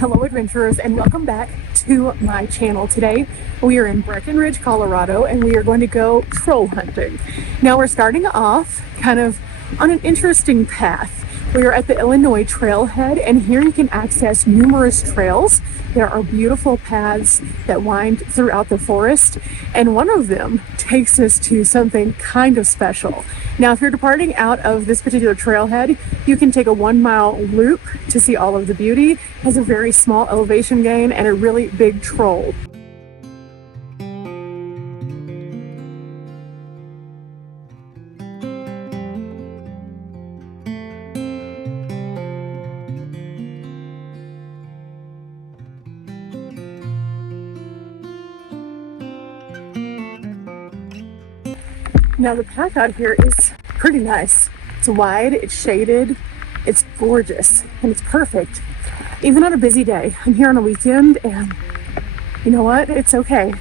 Hello adventurers, and welcome back to my channel. Today we are in Breckenridge, Colorado, and we are going to go troll hunting. Now we're starting off kind of on an interesting path. We are at the Illinois trailhead, and here you can access numerous trails. There are beautiful paths that wind throughout the forest, and one of them takes us to something kind of special. Now, if you're departing out of this particular trailhead, you can take a 1-mile loop to see all of the beauty. It has a very small elevation gain and a really big troll. Now the path out here is pretty nice. It's wide, it's shaded, it's gorgeous, and it's perfect. Even on a busy day. I'm here on a weekend, and you know what? It's okay.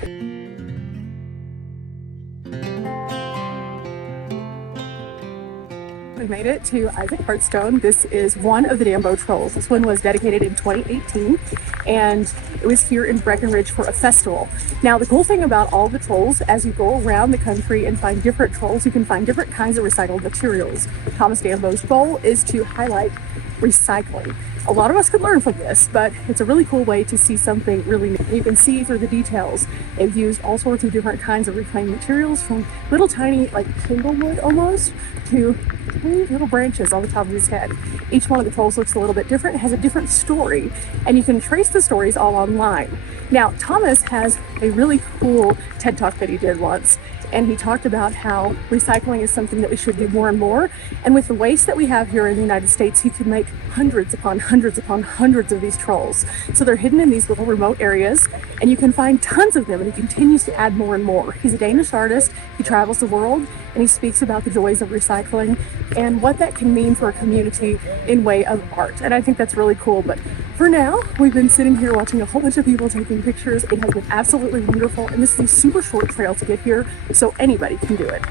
We made it to Isak Heartstone. This is one of the Dambo trolls. This one was dedicated in 2018, and it was here in Breckenridge for a festival. Now, the cool thing about all the trolls, as you go around the country and find different trolls, you can find different kinds of recycled materials. Thomas Dambo's goal is to highlight recycling. A lot of us could learn from this, but it's a really cool way to see something really new. You can see through the details. They've used all sorts of different kinds of reclaimed materials, from little tiny, like tanglewood almost, to tiny little branches on the top of his head. Each one of the trolls looks a little bit different, has a different story, and you can trace the stories all online. Now, Thomas has a really cool TED Talk that he did once, and he talked about how recycling is something that we should do more and more. And with the waste that we have here in the United States, he could make hundreds upon hundreds upon hundreds of these trolls. So they're hidden in these little remote areas, and you can find tons of them, and he continues to add more and more. He's a Danish artist. He travels the world, and he speaks about the joys of recycling and what that can mean for a community in way of art. And I think that's really cool. But for now, we've been sitting here watching a whole bunch of people taking pictures. It has been absolutely wonderful, and this is a super short trail to get here, so anybody can do it.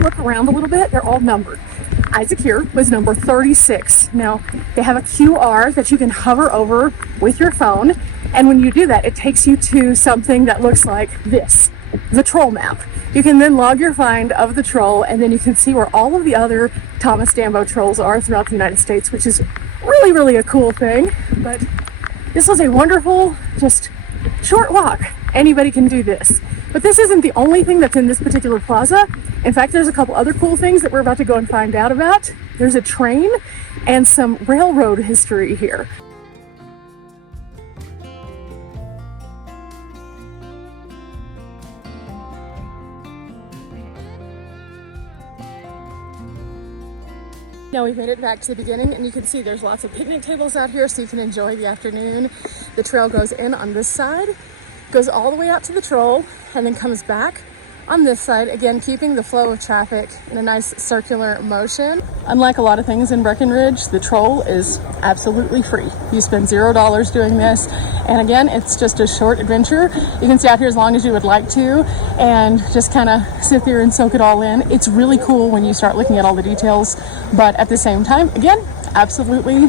Look around a little bit, they're all numbered. Isak here was number 36. Now, they have a QR that you can hover over with your phone, and when you do that, it takes you to something that looks like this, the troll map. You can then log your find of the troll, and then you can see where all of the other Thomas Dambo trolls are throughout the United States, which is really, really a cool thing. But this was a wonderful, just short walk. Anybody can do this. But this isn't the only thing that's in this particular plaza. In fact, there's a couple other cool things that we're about to go and find out about. There's a train and some railroad history here. Now we've made it back to the beginning, and you can see there's lots of picnic tables out here so you can enjoy the afternoon. The trail goes in on this side, goes all the way out to the troll, and then comes back on this side, again keeping the flow of traffic in a nice circular motion. Unlike a lot of things in Breckenridge, the troll is absolutely free. You spend $0 doing this, and again, it's just a short adventure. You can stay out here as long as you would like to and just kind of sit there and soak it all in. It's really cool when you start looking at all the details, but at the same time, again, absolutely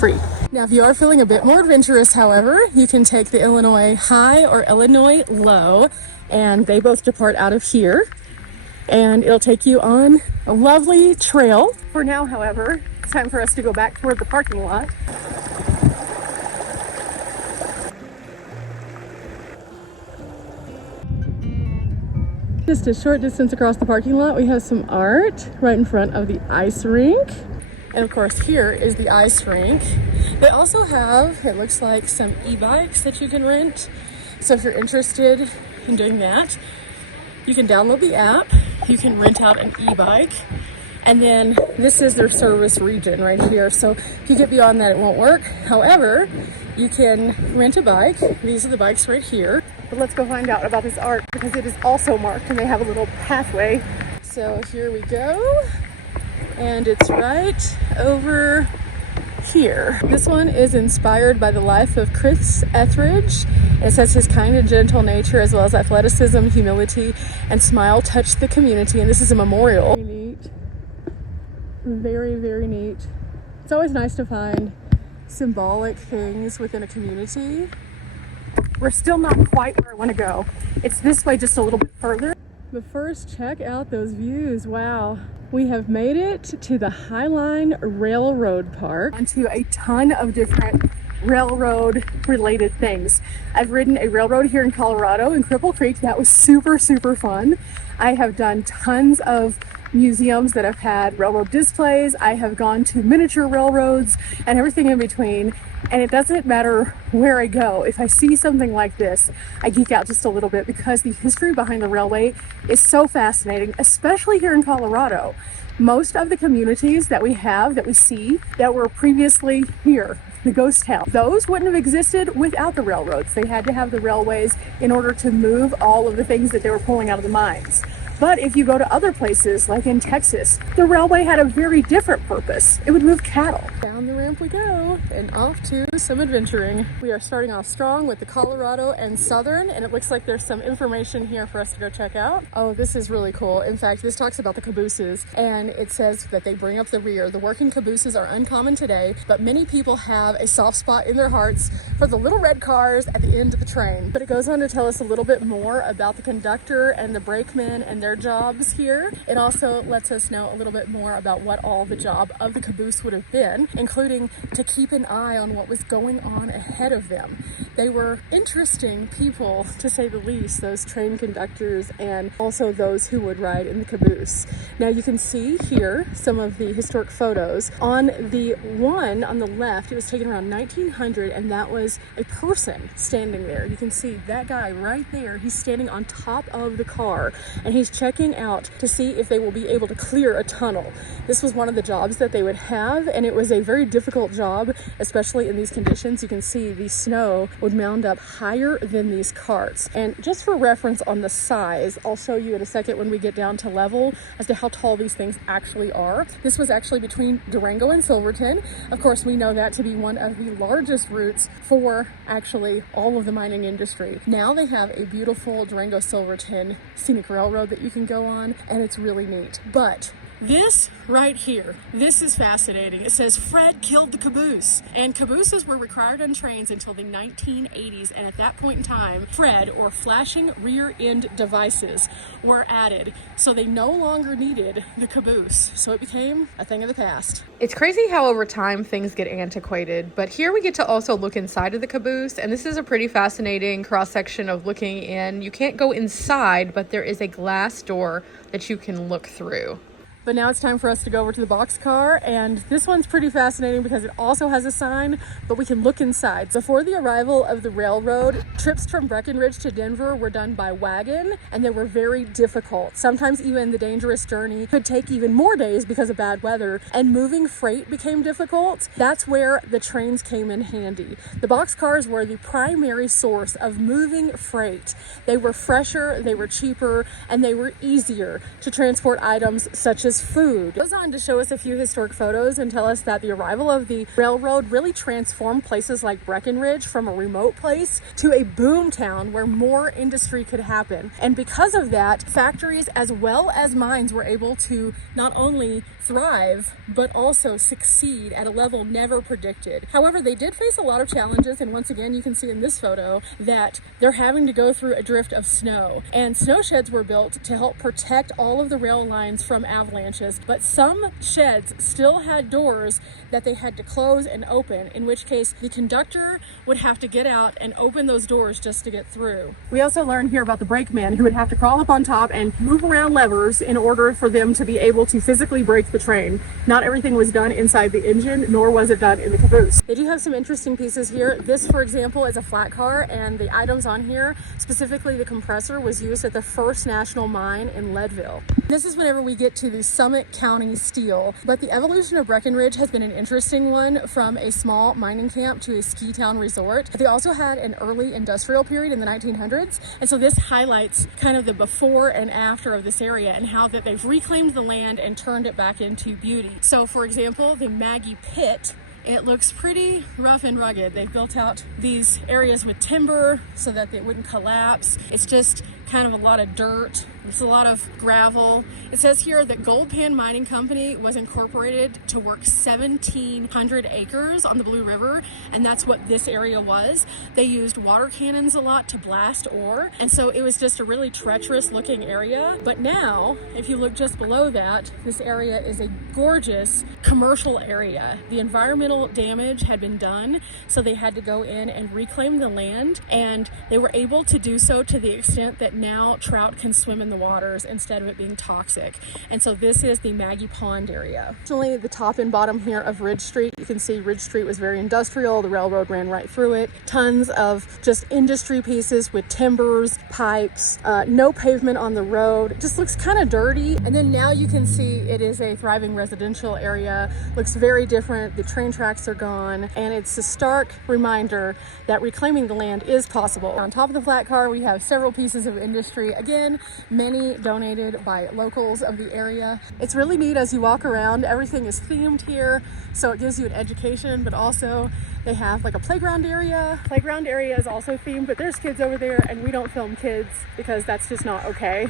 free. Now, if you are feeling a bit more adventurous, however, you can take the Illinois High or Illinois Low, and they both depart out of here, and it'll take you on a lovely trail. For now, however, it's time for us to go back toward the parking lot. Just a short distance across the parking lot, we have some art right in front of the ice rink. And of course, here is the ice rink. They also have, it looks like, some e-bikes that you can rent. So if you're interested in doing that, you can download the app, you can rent out an e-bike, and then this is their service region right here. So if you get beyond that, it won't work. However, you can rent a bike. These are the bikes right here. But let's go find out about this art, because it is also marked, and they have a little pathway. So here we go, and it's right over here. This one is inspired by the life of Chris Etheridge. It says his kind and gentle nature, as well as athleticism, humility, and smile touched the community. And this is a memorial. Very neat. Very, very neat. It's always nice to find symbolic things within a community. We're still not quite where I want to go. It's this way, just a little bit further. But first, check out those views. Wow. We have made it to the Highline Railroad Park, onto a ton of different railroad related things. I've ridden a railroad here in Colorado in Cripple Creek. That was super fun. I have done tons of museums that have had railroad displays. I have gone to miniature railroads and everything in between. And it doesn't matter where I go. If I see something like this, I geek out just a little bit because the history behind the railway is so fascinating, especially here in Colorado. Most of the communities that we have, that we see, that were previously here, the ghost town, those wouldn't have existed without the railroads. They had to have the railways in order to move all of the things that they were pulling out of the mines. But if you go to other places, like in Texas, the railway had a very different purpose. It would move cattle. Down the ramp we go, and off to some adventuring. We are starting off strong with the Colorado and Southern, and it looks like there's some information here for us to go check out. Oh, this is really cool. In fact, this talks about the cabooses, and it says that they bring up the rear. The working cabooses are uncommon today, but many people have a soft spot in their hearts for the little red cars at the end of the train. But it goes on to tell us a little bit more about the conductor and the brakemen and their jobs here. It also lets us know a little bit more about what all the job of the caboose would have been, including to keep an eye on what was going on ahead of them. They were interesting people, to say the least, those train conductors and also those who would ride in the caboose. Now you can see here some of the historic photos. On the one on the left, it was taken around 1900, and that was a person standing there. You can see that guy right there. He's standing on top of the car, and he's checking out to see if they will be able to clear a tunnel. This was one of the jobs that they would have, and it was a very difficult job, especially in these conditions. You can see the snow would mound up higher than these carts. And just for reference on the size, I'll show you in a second when we get down to level as to how tall these things actually are. This was actually between Durango and Silverton. Of course, we know that to be one of the largest routes for actually all of the mining industry. Now they have a beautiful Durango-Silverton scenic railroad that you can go on, and it's really neat. But this right here, this is fascinating. It says Fred killed the caboose, and cabooses were required on trains until the 1980s, and at that point in time, Fred, or flashing rear end devices, were added, so they no longer needed the caboose, so it became a thing of the past. It's crazy how over time things get antiquated, but here we get to also look inside of the caboose, and this is a pretty fascinating cross-section of looking in. You can't go inside, but there is a glass door that you can look through. But now it's time for us to go over to the boxcar, and this one's pretty fascinating because it also has a sign, but we can look inside. Before the arrival of the railroad, trips from Breckenridge to Denver were done by wagon, and they were very difficult. Sometimes even the dangerous journey could take even more days because of bad weather, and moving freight became difficult. That's where the trains came in handy. The boxcars were the primary source of moving freight. They were fresher, they were cheaper, and they were easier to transport items such as food. It goes on to show us a few historic photos and tell us that the arrival of the railroad really transformed places like Breckenridge from a remote place to a boom town where more industry could happen. And because of that, factories as well as mines were able to not only thrive, but also succeed at a level never predicted. However, they did face a lot of challenges, and once again, you can see in this photo that they're having to go through a drift of snow. And snow sheds were built to help protect all of the rail lines from avalanches, but some sheds still had doors that they had to close and open, in which case the conductor would have to get out and open those doors just to get through. We also learned here about the brakemen who would have to crawl up on top and move around levers in order for them to be able to physically brake the train. Not everything was done inside the engine, nor was it done in the caboose. They do have some interesting pieces here. This, for example, is a flat car, and the items on here, specifically the compressor, was used at the first national mine in Leadville. This is whenever we get to the Summit County Steel, but the evolution of Breckenridge has been an interesting one, from a small mining camp to a ski town resort. They also had an early industrial period in the 1900s, and so this highlights kind of the before and after of this area and how that they've reclaimed the land and turned it back into beauty. So for example, the Maggie Pit, it looks pretty rough and rugged. They've built out these areas with timber so that it wouldn't collapse. It's just kind of a lot of dirt There's a lot of gravel. It says here that Gold Pan Mining Company was incorporated to work 1,700 acres on the Blue River, and that's what this area was. They used water cannons a lot to blast ore, and so it was just a really treacherous looking area. But now, if you look just below that, this area is a gorgeous commercial area. The environmental damage had been done, so they had to go in and reclaim the land, and they were able to do so to the extent that now trout can swim in the waters instead of it being toxic. And so this is the Maggie Pond area. Originally, the top and bottom here of Ridge Street, you can see Ridge Street was very industrial. The railroad ran right through it. Tons of just industry pieces with timbers, pipes, no pavement on the road. It just looks kind of dirty. And then now you can see it is a thriving residential area. Looks very different. The train tracks are gone. And it's a stark reminder that reclaiming the land is possible. On top of the flat car, we have several pieces of industry. Again, many donated by locals of the area. It's really neat as you walk around. Everything is themed here, so it gives you an education, but also they have like a playground area. Playground area is also themed, but there's kids over there, and we don't film kids because that's just not okay.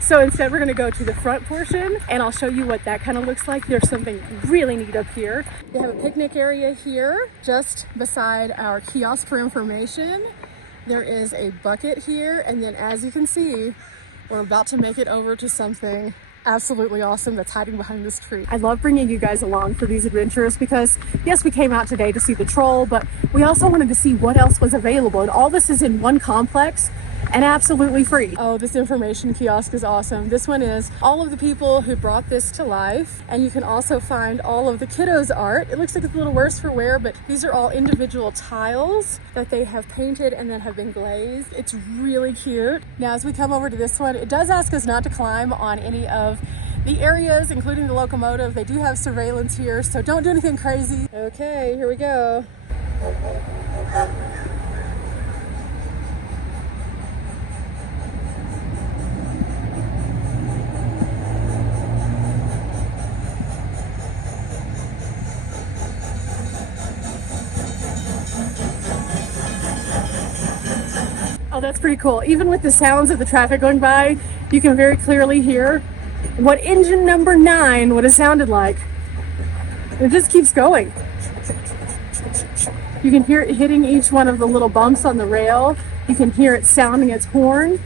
So instead we're gonna go to the front portion, and I'll show you what that kind of looks like. There's something really neat up here. They have a picnic area here, just beside our kiosk for information. There is a bucket here, and then as you can see, we're about to make it over to something absolutely awesome that's hiding behind this tree. I love bringing you guys along for these adventures because, yes, we came out today to see the troll, but we also wanted to see what else was available, and all this is in one complex and absolutely free. Oh, this information kiosk is awesome. This one is all of the people who brought this to life, and you can also find all of the kiddos' art. It looks like it's a little worse for wear, but these are all individual tiles that they have painted and then have been glazed. It's really cute. Now, as we come over to this one, it does ask us not to climb on any of the areas, including the locomotive. They do have surveillance here, so don't do anything crazy. Okay, here we go. Oh, that's pretty cool. Even with the sounds of the traffic going by, you can very clearly hear what engine number 9 would have sounded like. It just keeps going. You can hear it hitting each one of the little bumps on the rail. You can hear it sounding its horn.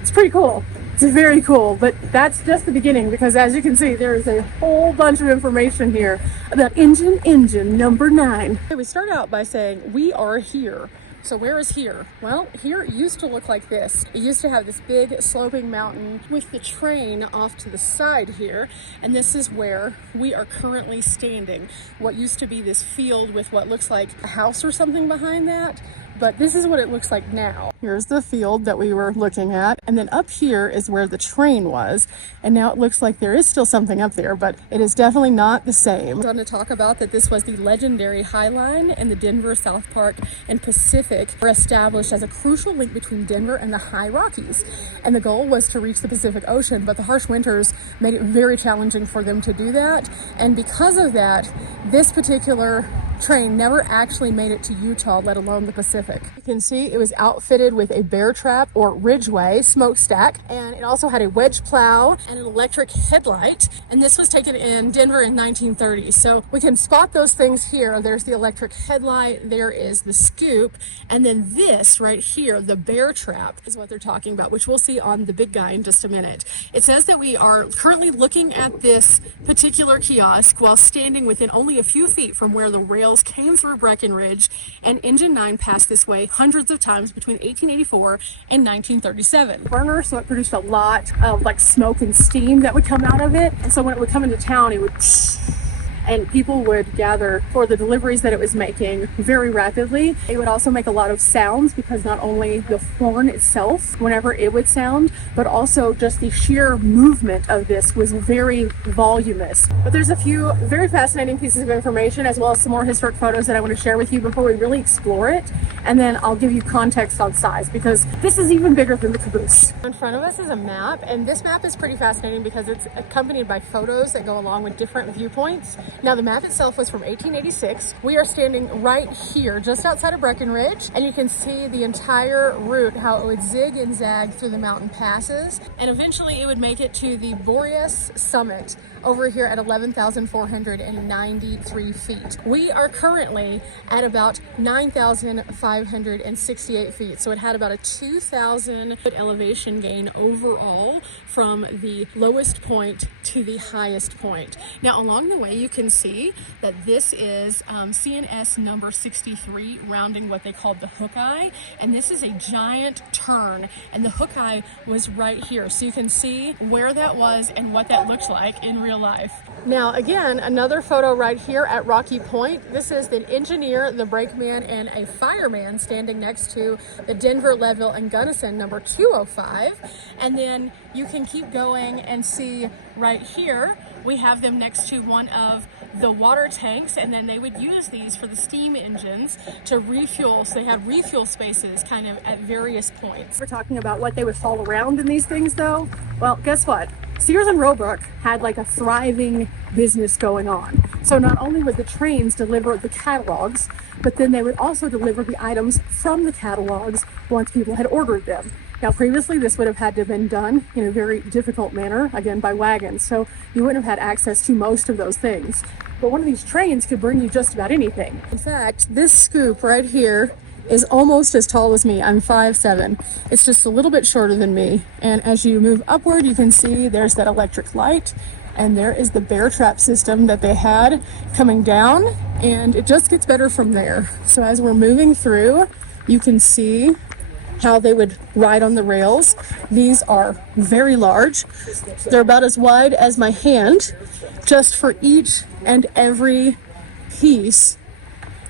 It's pretty cool. It's very cool, but that's just the beginning, because as you can see, there is a whole bunch of information here about engine number 9. We start out by saying we are here. So where is here? Well, here used to look like this. It used to have this big sloping mountain with the train off to the side here. And this is where we are currently standing. What used to be this field with what looks like a house or something behind that. But this is what it looks like now. Here's the field that we were looking at. And then up here is where the train was. And now it looks like there is still something up there, but it is definitely not the same. I want to talk about that this was the legendary High Line, and the Denver, South Park, and Pacific were established as a crucial link between Denver and the High Rockies. And the goal was to reach the Pacific Ocean, but the harsh winters made it very challenging for them to do that. And because of that, this particular train never actually made it to Utah, let alone the Pacific. You can see it was outfitted with a bear trap or ridgeway smokestack, and it also had a wedge plow and an electric headlight, and this was taken in Denver in 1930. So we can spot those things here. There's the electric headlight, there is the scoop, and then this right here, the bear trap, is what they're talking about, which we'll see on the big guy in just a minute. It says that we are currently looking at this particular kiosk while standing within only a few feet from where the rail came through Breckenridge, and engine 9 passed this way hundreds of times between 1884 and 1937. Burner, so it produced a lot of like smoke and steam that would come out of it, and so when it would come into town, it would and people would gather for the deliveries that it was making very rapidly. It would also make a lot of sounds, because not only the horn itself, whenever it would sound, but also just the sheer movement of this was very voluminous. But there's a few very fascinating pieces of information, as well as some more historic photos that I want to share with you before we really explore it. And then I'll give you context on size, because this is even bigger than the caboose. In front of us is a map, and this map is pretty fascinating because it's accompanied by photos that go along with different viewpoints. Now the map itself was from 1886. We are standing right here, just outside of Breckenridge, and you can see the entire route, how it would zig and zag through the mountain passes, and eventually it would make it to the Boreas summit over here at 11,493 feet. We are currently at about 9,568 feet, so it had about a 2,000 foot elevation gain overall from the lowest point to the highest point. Now along the way you can see that this is CNS number 63, rounding what they called the hook eye, and this is a giant turn, and the hook eye was right here, so you can see where that was and what that looked like in real life. Now again, another photo right here at Rocky Point. This is the engineer, the brakeman, and a fireman standing next to the Denver, Leadville, and Gunnison number 205. And then you can keep going and see right here, we have them next to one of the water tanks, and then they would use these for the steam engines to refuel. So they had refuel spaces kind of at various points. We're talking about what they would haul around in these things though. Well, guess what? Sears and Roebuck had like a thriving business going on. So not only would the trains deliver the catalogs, but then they would also deliver the items from the catalogs once people had ordered them. Now previously this would have had to have been done in a very difficult manner, again by wagons, so you wouldn't have had access to most of those things. But one of these trains could bring you just about anything. In fact, this scoop right here is almost as tall as me. I'm 5'7". It's just a little bit shorter than me. And as you move upward, you can see there's that electric light, and there is the bear trap system that they had coming down, and it just gets better from there. So as we're moving through, you can see how they would ride on the rails. These are very large. They're about as wide as my hand, just for each and every piece.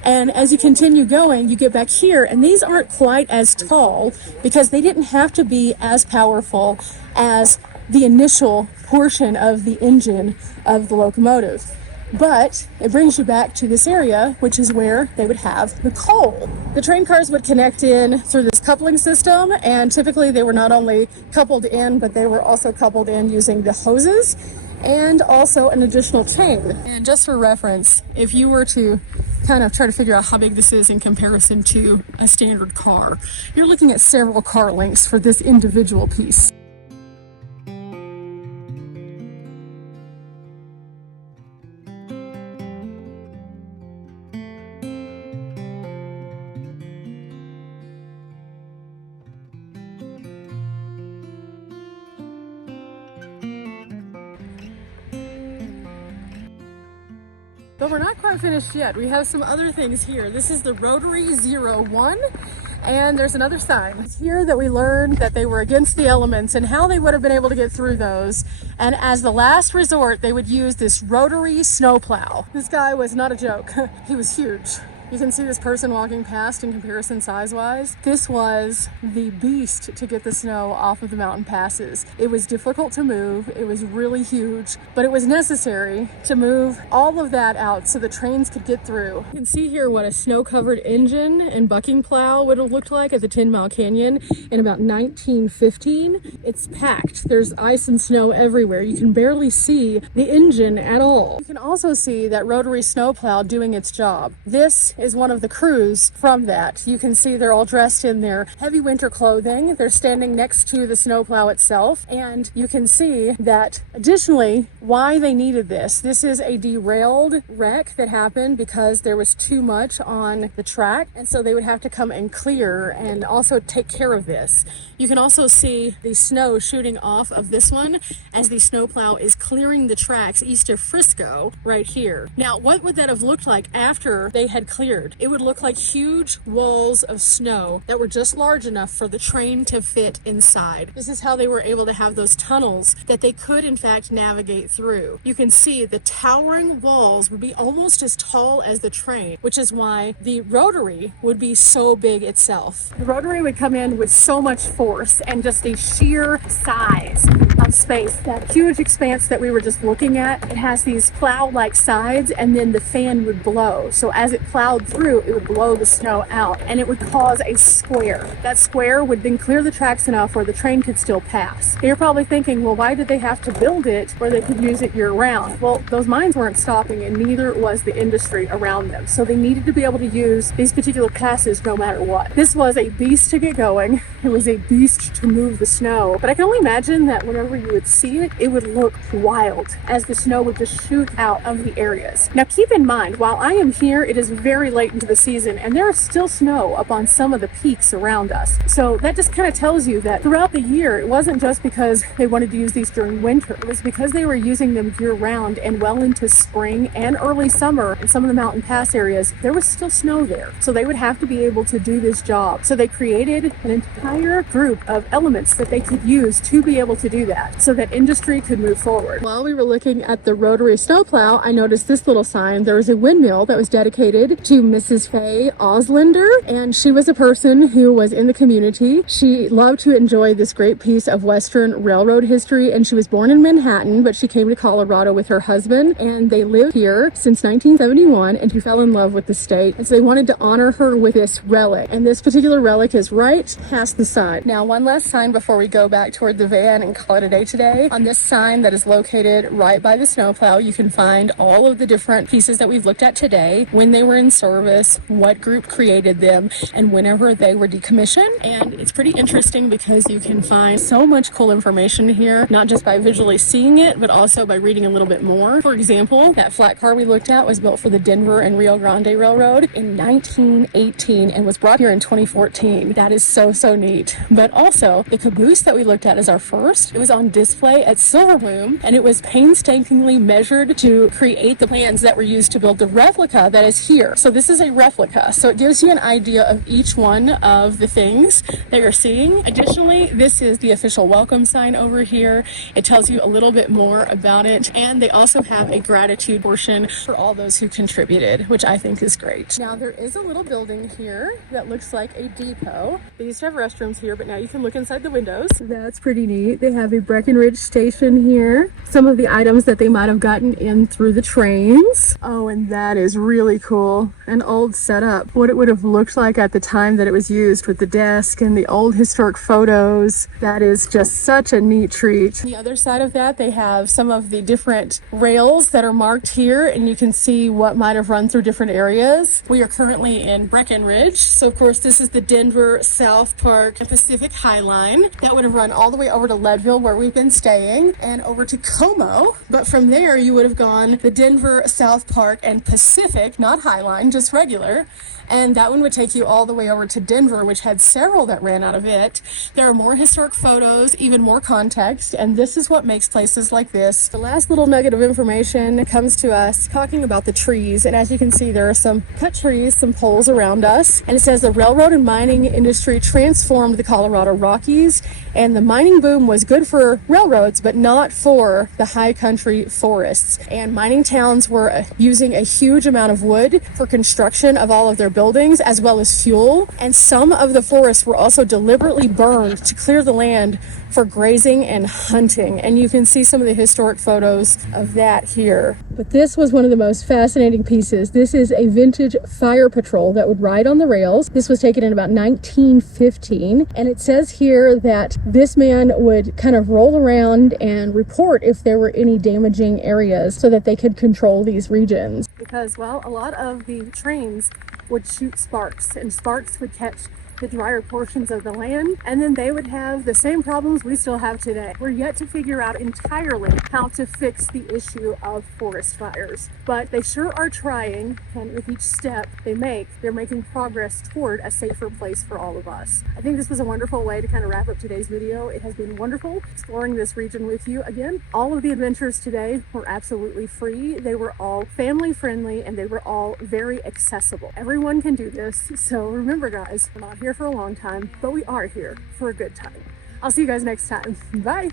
And as you continue going, you get back here, and these aren't quite as tall because they didn't have to be as powerful as the initial portion of the engine of the locomotive. But it brings you back to this area, which is where they would have the coal. The train cars would connect in through this coupling system, and typically they were not only coupled in, but they were also coupled in using the hoses and also an additional chain. And just for reference, if you were to kind of try to figure out how big this is in comparison to a standard car, you're looking at several car lengths for this individual piece. But we're not quite finished yet. We have some other things here. This is the Rotary 01, and there's another sign. It's here that we learned that they were against the elements and how they would have been able to get through those. And as the last resort, they would use this rotary snowplow. This guy was not a joke. He was huge. You can see this person walking past in comparison size-wise. This was the beast to get the snow off of the mountain passes. It was difficult to move. It was really huge, but it was necessary to move all of that out so the trains could get through. You can see here what a snow-covered engine and bucking plow would have looked like at the 10 Mile Canyon in about 1915. It's packed. There's ice and snow everywhere. You can barely see the engine at all. You can also see that rotary snowplow doing its job. This is one of the crews from that. You can see they're all dressed in their heavy winter clothing. They're standing next to the snowplow itself, and you can see that additionally why they needed this. This is a derailed wreck that happened because there was too much on the track, and so they would have to come and clear and also take care of this. You can also see the snow shooting off of this one as the snowplow is clearing the tracks east of Frisco right here. Now, what would that have looked like after they had cleared? It would look like huge walls of snow that were just large enough for the train to fit inside. This is how they were able to have those tunnels that they could in fact navigate through. You can see the towering walls would be almost as tall as the train, which is why the rotary would be so big itself. The rotary would come in with so much force and just a sheer size of space. That huge expanse that we were just looking at, it has these plow-like sides, and then the fan would blow. So as it plowed plowed through, it would blow the snow out and it would cause a square. That square would then clear the tracks enough where the train could still pass. You're probably thinking, well, why did they have to build it where they could use it year round? Well, those mines weren't stopping and neither was the industry around them. So they needed to be able to use these particular passes no matter what. This was a beast to get going. It was a beast to move the snow. But I can only imagine that whenever you would see it, it would look wild as the snow would just shoot out of the areas. Now keep in mind, while I am here, it is very late into the season and there is still snow up on some of the peaks around us. So that just kind of tells you that throughout the year, it wasn't just because they wanted to use these during winter. It was because they were using them year round and well into spring and early summer in some of the mountain pass areas, there was still snow there. So they would have to be able to do this job. So they created an entire group of elements that they could use to be able to do that so that industry could move forward. While we were looking at the rotary snowplow, I noticed this little sign. There was a windmill that was dedicated to Mrs. Faye Oslander, and she was a person who was in the community. She loved to enjoy this great piece of Western Railroad history, and she was born in Manhattan, but she came to Colorado with her husband, and they lived here since 1971, and she fell in love with the state, and so they wanted to honor her with this relic, and this particular relic is right past the sign. Now, one last sign before we go back toward the van and call it a day today. On this sign that is located right by the snowplow, you can find all of the different pieces that we've looked at today, when they were in service, what group created them, and whenever they were decommissioned. And it's pretty interesting because you can find so much cool information here, not just by visually seeing it, but also by reading a little bit more. For example, that flat car we looked at was built for the Denver and Rio Grande Railroad in 1918 and was brought here in 2014. That is so neat. But also, the caboose that we looked at as our first, it was on display at Silverbloom, and it was painstakingly measured to create the plans that were used to build the replica that is here. So this is a replica. So it gives you an idea of each one of the things that you're seeing. Additionally, this is the official welcome sign over here. It tells you a little bit more about it, and they also have a gratitude portion for all those who contributed, which I think is great. Now, there is a little building here that looks like a depot. They used to have restrooms here, but now you can look inside the windows. That's pretty neat. They have a Breckenridge station here. Some of the items that they might have gotten in through the trains. Oh, and that is really cool. An old setup. What it would have looked like at the time that it was used with the desk and the old historic photos. That is just such a neat treat. On the other side of that, they have some of the different rails that are marked here, and you can see what might have run through different areas. We are currently in Breckenridge. So of course, this is the Denver South Park Pacific High Line. That would have run all the way over to Leadville, where we've been staying, and over to Como. But from there, you would have gone the Denver South Park and Pacific, not High Line, just regular. And that one would take you all the way over to Denver, which had several that ran out of it. There are more historic photos, even more context, and this is what makes places like this. The last little nugget of information comes to us talking about the trees, and as you can see, there are some cut trees, some poles around us, and it says the railroad and mining industry transformed the Colorado Rockies, and the mining boom was good for railroads, but not for the high country forests. And mining towns were using a huge amount of wood for construction of all of their buildings, as well as fuel, and some of the forests were also deliberately burned to clear the land for grazing and hunting, and you can see some of the historic photos of that here. But this was one of the most fascinating pieces. This is a vintage fire patrol that would ride on the rails. This was taken in about 1915, and it says here that this man would kind of roll around and report if there were any damaging areas so that they could control these regions. Because, well, a lot of the trains would shoot sparks, and sparks would catch the drier portions of the land, and then they would have the same problems we still have today. We're yet to figure out entirely how to fix the issue of forest fires, but they sure are trying, and with each step they make, they're making progress toward a safer place for all of us. I think this was a wonderful way to kind of wrap up today's video. It has been wonderful exploring this region with you. Again, all of the adventures today were absolutely free. They were all family friendly, and they were all very accessible. Everyone can do this, so remember guys, we're not here for a long time, but we are here for a good time. I'll see you guys next time. Bye.